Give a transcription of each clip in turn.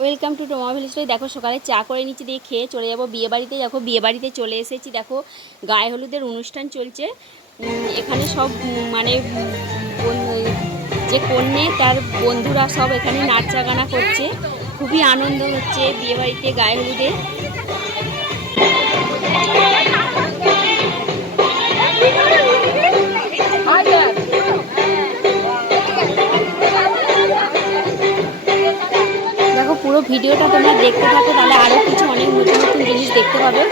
Welcome to টোমা ভিলেজটাই দেখো, সকালে চা করে নিচে দিয়ে খেয়ে চলে যাব বিয়েবাড়িতে দেখো, বিয়ে বাড়িতে চলে এসেছি। দেখো, গায়ে হলুদের অনুষ্ঠান চলছে। এখানে সব মানে যে কন্যে, তার বন্ধুরা সব এখানে নাচা গানা করছে। খুবই আনন্দ হচ্ছে বিয়েবাড়িতে গায়ে হলুদে দেখো পুরো ভিডিওটা তোমরা দেখতে থাকো, তাহলে আরও কিছু অনেক নতুন নতুন জিনিস দেখতে পাবে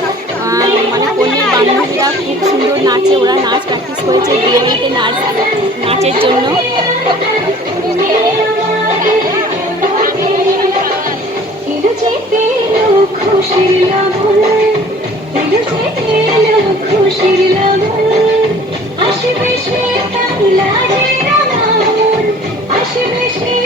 মানে কন্যার বান্ধবীরা খুব সুন্দর নাচে, ওরা নাচ প্র্যাকটিস করেছে বিয়ে বাড়িতে নাচ, নাচের জন্য। আসবে সে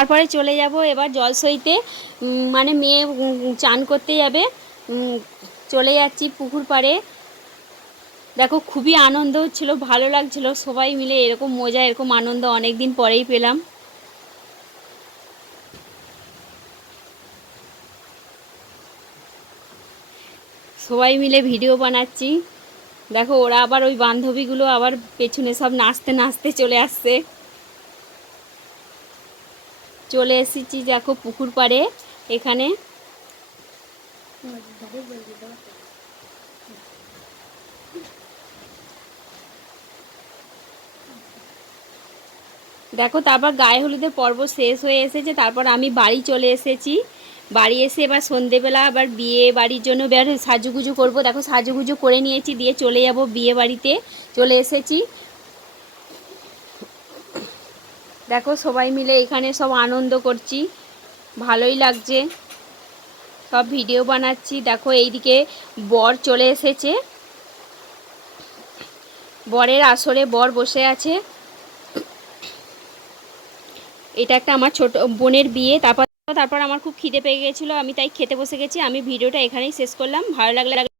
তারপরে চলে যাব এবার জলসইতে। মানে মেয়ে চান করতে যাবে। চলে যাচ্ছি পুকুর পাড়ে। দেখো, খুবই আনন্দ হচ্ছিল, ভালো লাগছিল, সবাই মিলে এরকম মজা, এরকম আনন্দ অনেক দিন পরেই পেলাম। সবাই মিলে ভিডিও বানাচ্ছি। দেখো, ওরা আবার ওই বান্ধবীগুলো আবার পেছনে সব নাচতে নাচতে চলে আসছে। চলে এসেছি দেখো পুকুর পাড়ে, এখানে। দেখো, তারপর গায়ে হলুদের পর্ব শেষ হয়ে এসেছে, তারপর আমি বাড়ি চলে এসেছি। বাড়ি এসে এবার সন্ধেবেলা আবার বিয়ে বাড়ির জন্য এবার সাজুগুজু করব। দেখো, সাজুগুজু করে নিয়েছি, দিয়ে চলে যাব বিয়ে বাড়িতে। চলে এসেছি। দেখো সবাই মিলে এখানে সব আনন্দ করছি। ভালোই লাগছে। সব ভিডিও বানাচ্ছি। দেখো এইদিকে বর চলে এসেছে। বরের আসরে বর বসে আছে। এটা একটা আমার ছোট বোনের বিয়ে। তারপর তারপর আমার খুব খিদে পেয়ে গেছিল। আমি তাই খেতে বসে গেছি। আমি ভিডিওটা এখানেই শেষ করলাম। ভালো লাগলে